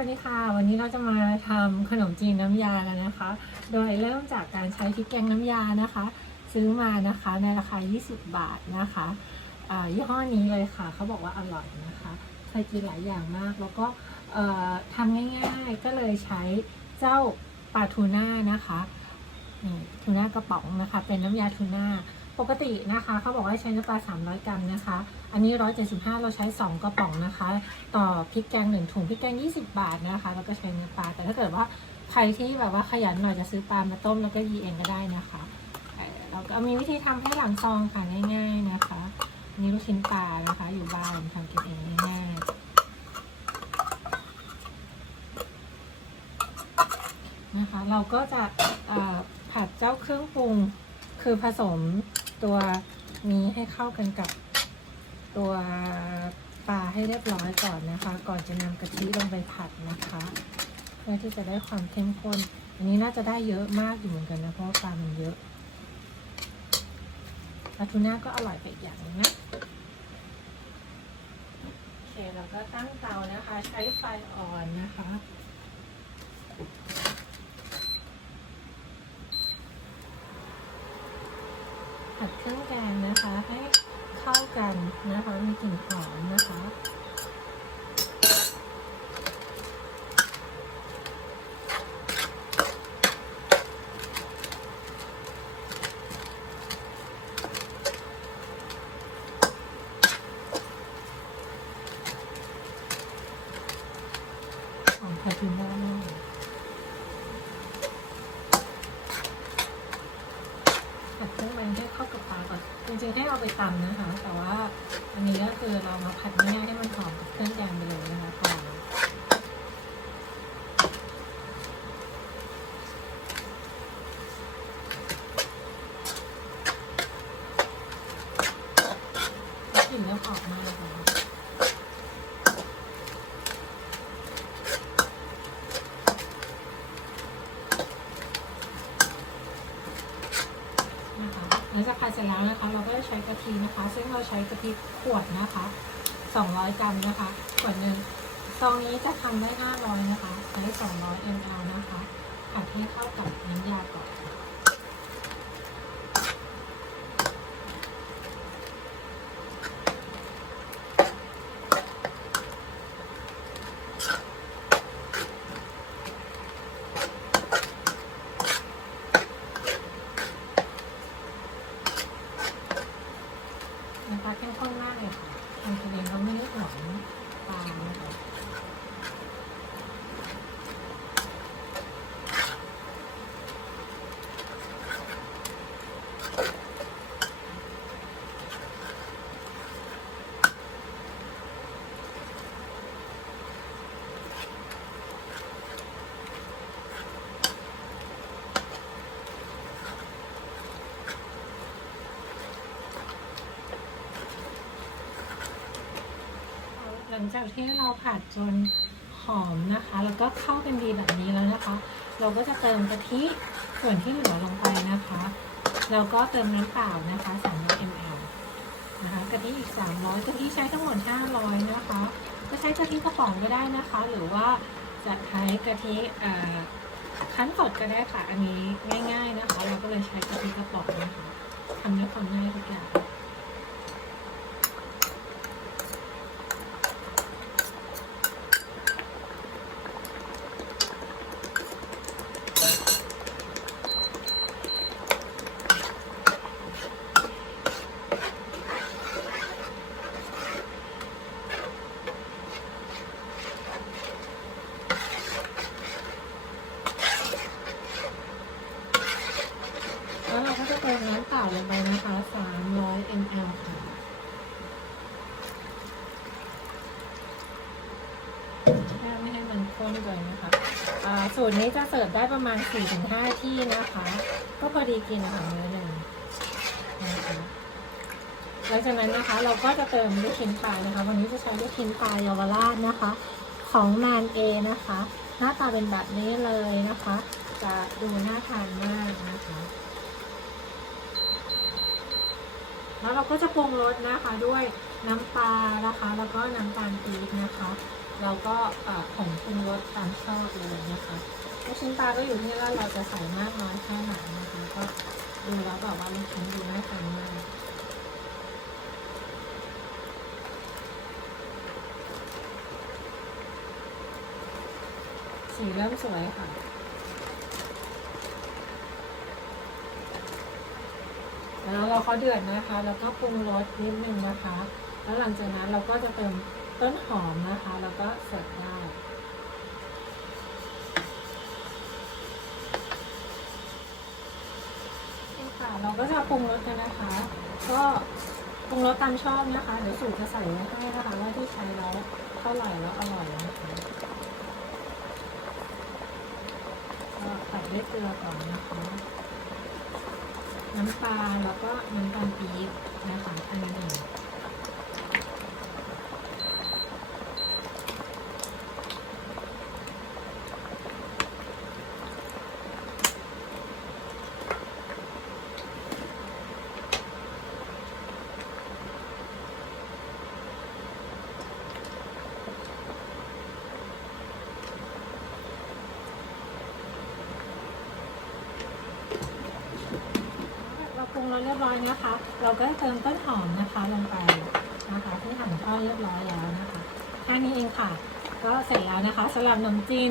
วัสดีค่ะ วันนี้เราจะมาทำขนมจีนน้ำยากันนะคะ โดยเริ่มจากการใช้พริกแกงน้ำยานะคะ ซื้อมานะคะในราคา 20 บาทนะคะอ่ายี่ห้อนี้เลยค่ะ เขาบอกว่าอร่อยนะคะเคยกินหลายอย่างมาก แล้วก็ทำง่ายๆ ก็เลยใช้เจ้าปลาทูน่านะคะนี่ทูน่ากระป๋องนะคะ เป็นน้ำยาทูน่า ปกตินะคะ เขาบอกว่าใช้น้ำปลา 300 กรัมนะคะ อันนี้ 175 เราใช้ 2 กระป๋องนะคะ ต่อพริกแกง 1 ถุงพริกแกง 20 บาทนะคะ แล้วก็ใช้เนื้อปลา แต่ถ้าเกิดว่าใครที่แบบว่าขยันหน่อยจะซื้อปลามาต้มแล้วก็ยีเองก็ได้นะคะเราก็มีวิธีทำให้หลังซองค่ะง่าย ๆนะคะนนี้ลูกชิ้นปลานะคะ อยู่บ้านทำกินเองง่ายๆนะคะ เราก็จะผัดเจ้าเครื่องปรุงคือผสมตัวนี้ให้เข้ากันกับ ตัวปลาให้เรียบร้อยก่อนนะคะ ก่อนจะนำกะทิลงไปผัดนะคะ เพื่อที่จะได้ความเข้มข้น อันนี้น่าจะได้เยอะมากอยู่เหมือนกันนะเพราะปลามันเยอะปลาทูน่าก็อร่อยไปอีกอย่างนึงนะโอเคเราก็ตั้งเตานะคะ ใช้ไฟอ่อนนะคะผัดเครื่องแกงนะคะให้ เข้ากันนะคะมีกลิ่นหอมนะคะ หอมคาทูน่ามากผัดเครื่องแกงให้เข้ากับปลาก่อน จริงๆให้ เอาไปตำนะคะ แต่ว่าอันนี้ก็คือเรามาผัดง่ายๆให้มันหอมกับเครื่องแกงไปเลยนะคะก่อนกลิ่นเริ่มออกมาแล้วค่ะ นะคะหลังจากผัดเส ร็จแล้วนะคะ เราก็จะใช้กะทินะคะ ซึ่งเราใช้กะทิขวดนะคะ 200 กรัมนะคะขวดหนึ่งซองนี้จะทำได้ 500 นะคะ ใช้ 200 ml นะคะผัดให้เข้ากับน้ำยาก่อน นะคะเข้มข้นมากเลยค่ะทำทะเลเขาไม่ได้หอมปลานะคะ ห ลังจากที่เราผัดจนหอมนะคะ แล้วก็เข้ากันดีแบบนี้แล้วนะคะ เราก็จะเติมกะทิส่วนที่เหลือลงไปนะคะแล้วก็เติมน้ำเปล่านะคะ300 ml นะคะกะทิอีก 300กะทิใช้ทั้งหมด 500 นะคะ ก็ใช้กะทิกระป๋องก็ได้นะคะ หรือว่าจะใช้กะทิคั้นสดก็ได้ค่ะ อันนี้ง่าย ๆนะคะ เราก็เลยใช้กะทิกระป๋องนะคะทำด้วยความง่ายทุกอย่าง แล้วเราก็จะเติมน้ำเปล่าลงไปนะคะ300 ml ค่ะไม่ให้มันข้นเกินนะคะสูตรนี้จะเสิร์ฟได้ประมาณ 4-5 ที่นะคะ ก็พอดีกินอาหารมื้อหนึ่งนะคะหลังจากนั้นนะคะเราก็จะเติมลูกชิ้นปลานะคะ วันนี้จะใช้ลูกชิ้นปลาเยาวราชนะคะ ของนานเอนะคะ หน้าตาเป็นแบบนี้เลยนะคะ จะดูน่าทานมากนะคะ แล้วเราก็จะปรุงรสนะคะด้วยน้ำปลานะคะ แล้วก็น้ำตาลปี๊บนะคะคแล้วก็ผงปรุงรสตามชอบเลยนะคะลูกชิ้นปลาก็อยู่ที่ว่าเราจะใส่มากน้อยแค่ไหนนะคะ ก็ดูแล้วแบบว่าลูกชิ้นดูน่าทานมากสีเริ่มสวยค่ะ แล้วเราเขาเดือดนะคะ แล้วก็ปรุงรสนิดนึงนะคะ แล้วหลังจากนั้นเราก็จะเติมต้นหอมนะคะ แล้วก็เสิร์ฟได้ค่ะเราก็จะปรุงรสกันนะคะ ก็ปรุงรสตามชอบนะคะ เดี๋ยวสูตรจะใส่ไว้ให้นะคะว่าที่ใช้แล้วเท่าไหร่แล้วอร่อยนะคะก็ตัดด้วยเกลือก่อนนะคะ น้ำปลาแล้วก็น้ำตาลปี๊บนะคะอันนี้หนึ่ง เรียบร้อยนะคะ เราก็เติมต้นหอมนะคะลงไปนะคะที่หั่นทอดเรียบร้อยแล้วนะคะแค่นี้เองค่ะ ก็เสร็จแล้วนะคะสำหรับขนมจีน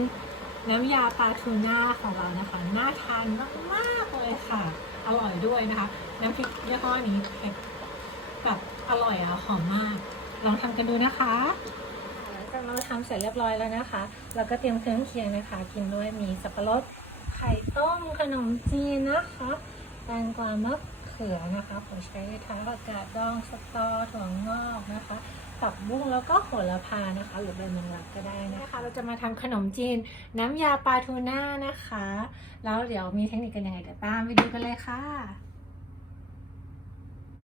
น้ำยาปลาทูน่าของเรานะคะน่าทานมากๆเลยค่ะ อร่อยด้วยนะคะ น้ำพริกยี่ห้อนี้เผ็ดแบบอร่อยอะหอมมาก ลองทำกันดูนะคะหลังจากเราทำเสร็จเรียบร้อยแล้วนะคะ เราก็เตรียมเครื่องเคียงนะคะ กินด้วยมีสับปะรดไข่ต้มขนมจีนนะคะแตงกวามะ เขือนะคะ ผมใช้ทั้งผักกาดดองสตอถั่วงอกนะคะตับบุ้งแล้วก็โหระพานะคะ หรือใบมังลักก็ได้นะคะ เราจะมาทำขนมจีน น้ำยาปลาทูน่านะคะ แล้วเดี๋ยวมีเทคนิคกันยังไงเดี๋ยวตามไปดูกันเลยค่ะ